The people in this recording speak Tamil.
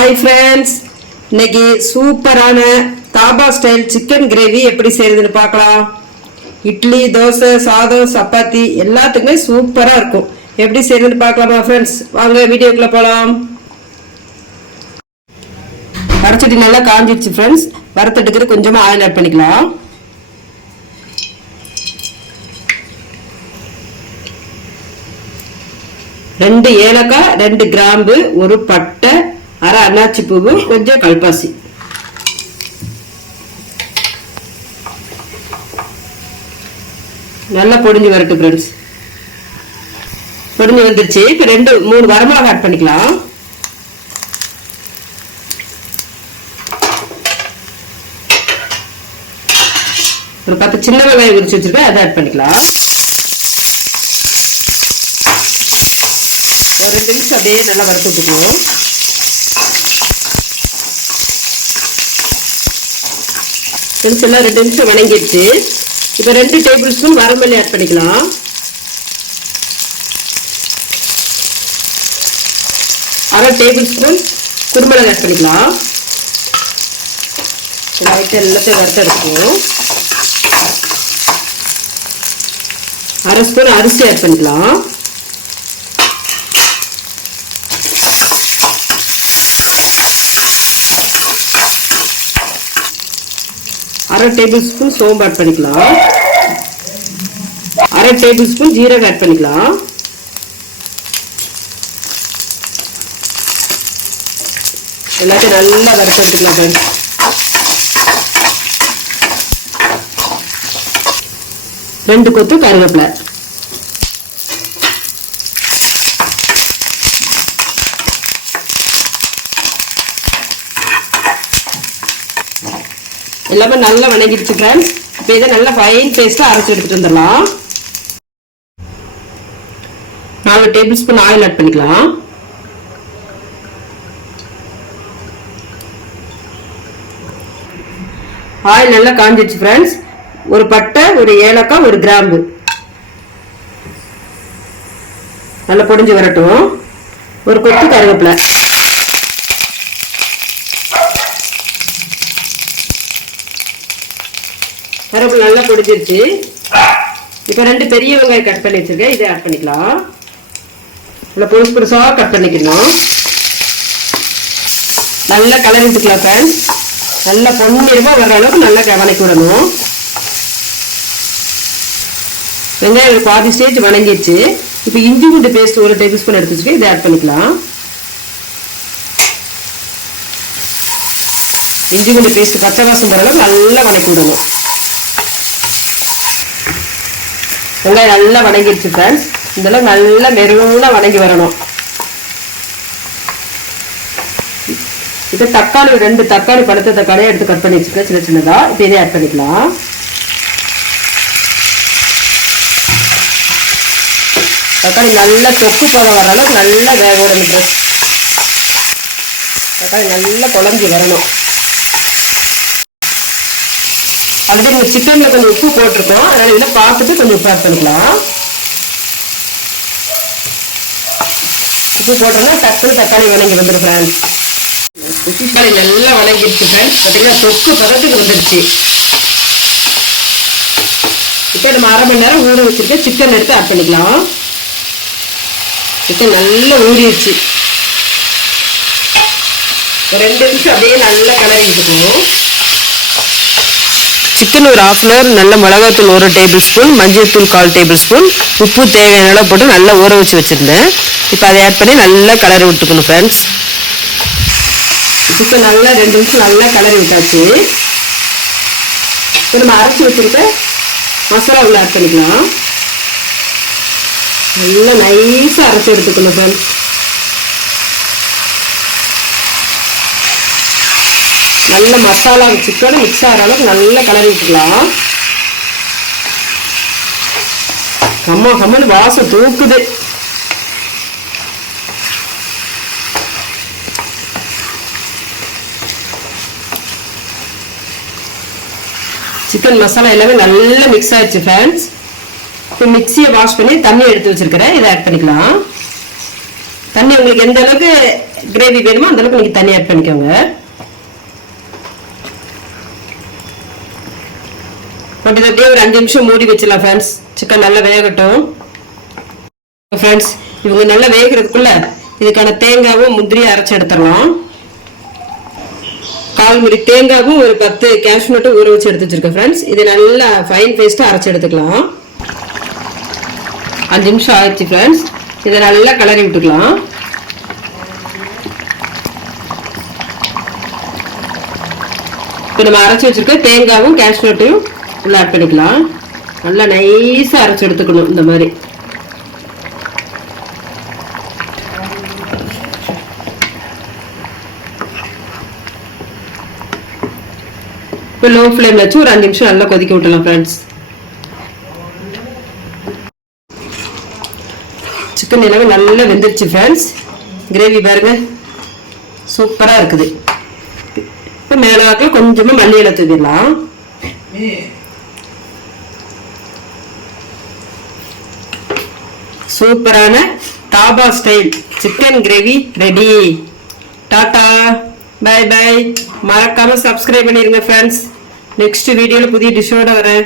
ஹாய் ஃப்ரெண்ட்ஸ், இன்னைக்கு சூப்பரான தாபா ஸ்டைல் சிக்கன் கிரேவி எப்படி செய்யறதுன்னு பார்க்கலாம். இட்லி, தோசை, சாதம், சப்பாத்தி எல்லாத்துக்குமே சூப்பரா இருக்கும். எப்படி செய்யறதுன்னு பார்க்கலாமா ஃப்ரெண்ட்ஸ்? வாங்க வீடியோக்குள்ள போலாம். வடச்சட்டி நல்லா காஞ்சிடுச்சு ஃப்ரெண்ட்ஸ். வறுத்தெடுக்கிறது கொஞ்சமா ஆயில் ஆட் பண்ணிக்கலாம். ரெண்டு ஏலக்காய், 2 கிராம்பு, ஒரு பட்டை, அரை அன்னாச்சி பூவு, கொஞ்சம் கல்பாசி. நல்லா பொடிஞ்சு வரட்டு ஃப்ரெண்ட்ஸ். பொடிஞ்சு வந்துருச்சு. இப்போ 2-3 வரமிளகாய் ஆட் பண்ணிக்கலாம். ஒரு 10 சின்ன வெங்காயம் உரிச்சு வச்சிருக்கேன், அதை ஆட் பண்ணிக்கலாம். ஒரு 2 நிமிஷம் அப்படியே நல்லா வறுத்து விட்டுக்கணும். எல்லாம் 2 நிமிஷம் வணங்கிடுச்சு. இப்போ 2 டேபிள் ஸ்பூன் வரமல்லி ஆட் பண்ணிக்கலாம். அரை டேபிள் ஸ்பூன் குருமிளகு ஆட் பண்ணிக்கலாம். லைட்டாக எல்லாத்தையும் வறுத்து எடுத்துக்கணும். அரை ஸ்பூன் அரிசி ஆட் பண்ணிக்கலாம். அரை டேபிள் ஸ்பூன் சோம்பு ஆட் பண்ணிக்கலாம். அரை டேபிள் ஸ்பூன் ஜீரகம் ஆட் பண்ணிக்கலாம். எல்லாத்தையும் நல்லா வறுத்து எடுத்துக்கலாம். 2 கொத்து கருவேப்பிலை. எல்லாமே நல்லா வணங்கிடுச்சு ஃப்ரெண்ட்ஸ். இப்போ இதை நல்லா ஃபைன் பேஸ்டா அரைச்சு எடுத்துட்டு வந்துடலாம். 4 டேபிள் ஸ்பூன் ஆயில் ஆட் பண்ணிக்கலாம். ஆயில் நல்லா காஞ்சிடுச்சு ஃப்ரெண்ட்ஸ். ஒரு பட்டை, ஒரு ஏலக்காய், ஒரு கிராம்பு நல்லா பொடிஞ்சு வரட்டும். ஒரு கொத்து கருவேப்பிலை. கருவேப்பிலை நல்லா பொடிச்சிருச்சு. இப்போ 2 பெரிய வெங்காயம் கட் பண்ணி வச்சிருக்கேன், இதை ஆட் பண்ணிக்கலாம். நல்லா பொடிசு பொடிசாக கட் பண்ணிக்கணும். நல்லா கலர் விட்டுக்கலாம் ஃப்ரெண்ட்ஸ். நல்லா பொன்னிறமா வர்ற அளவுக்கு நல்லா வதக்கி விடணும். வெங்காயம் பாதி ஸ்டேஜ் வணங்கிடுச்சு. இப்போ இஞ்சி பூண்டு பேஸ்ட் 1 டேபிள் ஸ்பூன் எடுத்து வச்சுட்டு இதை ஆட் பண்ணிக்கலாம். இஞ்சி பூண்டு பேஸ்ட் பச்சை வாசம் வர அளவுக்கு நல்லா வதக்கி விடணும். வெங்காயம் நல்லா வணங்கிடுச்சு ஃப்ரெண்ட்ஸ். இதெல்லாம் நல்லா மெருகா வணங்கி வரணும். இப்போ தக்காளி 2 தக்காளி, பழுத்த தக்காளியை எடுத்து கட் பண்ணி வச்சுக்க சின்ன சின்னதா. இப்போ இதை ஆட் பண்ணிக்கலாம். தக்காளி நல்லா தொக்கு பதம் வர அளவுக்கு நல்லா வேக விடணும் ஃப்ரெண்ட்ஸ். தக்காளி நல்லா குழஞ்சி வரணும். ஆல்ரெடி இந்த சிக்கன்ல கொஞ்சம் உப்பு போட்டிருக்கோம், அதனால இதெல்லாம் பார்த்துட்டு கொஞ்சம் உப்பு ஆட் பண்ணிக்கலாம். உப்பு போட்டோம்னா டக்குனு தக்காளி வணங்கி வந்துடும் ஃப்ரெண்ட்ஸ். தக்காளி நல்லா வணங்கிடுச்சு ஃப்ரெண்ட்ஸ். பார்த்தீங்கன்னா தொக்கு பதத்துக்கு வந்துடுச்சு. இப்போ நம்ம அரை மணி நேரம் ஊற வச்சிருக்க சிக்கன் எடுத்து ஆட் பண்ணிக்கலாம். சிக்கன் நல்லா ஊறிடுச்சு. ஒரு 2 நிமிஷம் அப்படியே நல்லா கலரி விட்டுக்கணும். சிக்கன் ஒரு 1/2 அன் ஹவர் நல்ல மிளகாத்தூள் 1 டேபிள் ஸ்பூன், மஞ்சள் தூள் 1/4 டேபிள் ஸ்பூன், உப்பு தேவையான அளவு போட்டு நல்லா ஊற வச்சு வச்சுருந்தேன். இப்போ அதை ஆட் பண்ணி நல்லா கலரி விட்டுக்கணும் ஃப்ரெண்ட்ஸ். சிக்கன் நல்லா 2 நிமிஷம் நல்லா கலரி விட்டாச்சு. இப்போ நம்ம அரைச்சி வச்சுருக்க மசாலா உள்ள ஆட் பண்ணிக்கலாம். நல்லா நைஸாக அரைச்சி எடுத்துக்கணும் ஃப்ரெண்ட்ஸ். நல்ல மசாலா சிக்கன் மிக்ஸ் ஆகிற அளவுக்கு நல்லா கலரி விட்டுக்கலாம். கம்மன்னு வாசம் தூக்குது. சிக்கன் மசாலா எல்லாமே நல்லா மிக்ஸ் ஆயிடுச்சு ஃப்ரெண்ட்ஸ். இப்போ மிக்சியை வாஷ் பண்ணி தண்ணி எடுத்து வச்சிருக்கிறேன், இதை ஆட் பண்ணிக்கலாம். தண்ணி உங்களுக்கு எந்த அளவுக்கு கிரேவி வேணுமோ அந்த அளவுக்கு நீங்க தண்ணி ஆட் பண்ணிக்கோங்க. அப்படியே ஒரு 5 நிமிஷம் மூடி வச்சிடலாம் ஃப்ரெண்ட்ஸ். சிக்கன் நல்லா வேகட்டும் ஃப்ரெண்ட்ஸ். இவங்க நல்லா வேகிறதுக்குள்ள இதுக்கான தேங்காவும் முந்திரியும் அரைச்சு எடுத்துடலாம். 1/4 முடி தேங்காவும் ஒரு 10 கேஷ்யூ நட்டும் ஊற வச்சு எடுத்து வச்சிருக்கேன் ஃப்ரெண்ட்ஸ். இது நல்லா ஃபைன் பேஸ்டா அரைச்சு எடுத்துக்கலாம். 5 நிமிஷம் ஆயிடுச்சு ஃப்ரெண்ட்ஸ். இதை நல்லா கிளறி விட்டுக்கலாம். இப்போ நம்ம அரைச்சி வச்சிருக்க தேங்காவும் கேஷ்யூ நட்டையும் உள்ள ஆட் பண்ணிக்கலாம். நல்லா நைஸா அரைச்சு எடுத்துக்கணும் இந்த மாதிரி. இப்போ லோ ஃப்ளேம்ல வச்சு ஒரு 5 நிமிஷம் நல்லா கொதிக்க விட்டுலாம் ஃப்ரெண்ட்ஸ். சிக்கன் எல்லாமே நல்லா வெந்துருச்சு ஃப்ரெண்ட்ஸ். கிரேவி பாருங்க சூப்பரா இருக்குது. இப்போ மேலாக்க கொஞ்சமா மல்லி இலை தூவிடலாம். சூப்பரான dhaba style chicken gravy ready. Ta ta bye bye. மறக்காம சப்ஸ்கிரைப் பண்ணிருங்க ஃப்ரெண்ட்ஸ். நெக்ஸ்ட் வீடியோல புதிய டிஷ்ஷோட வரேன்.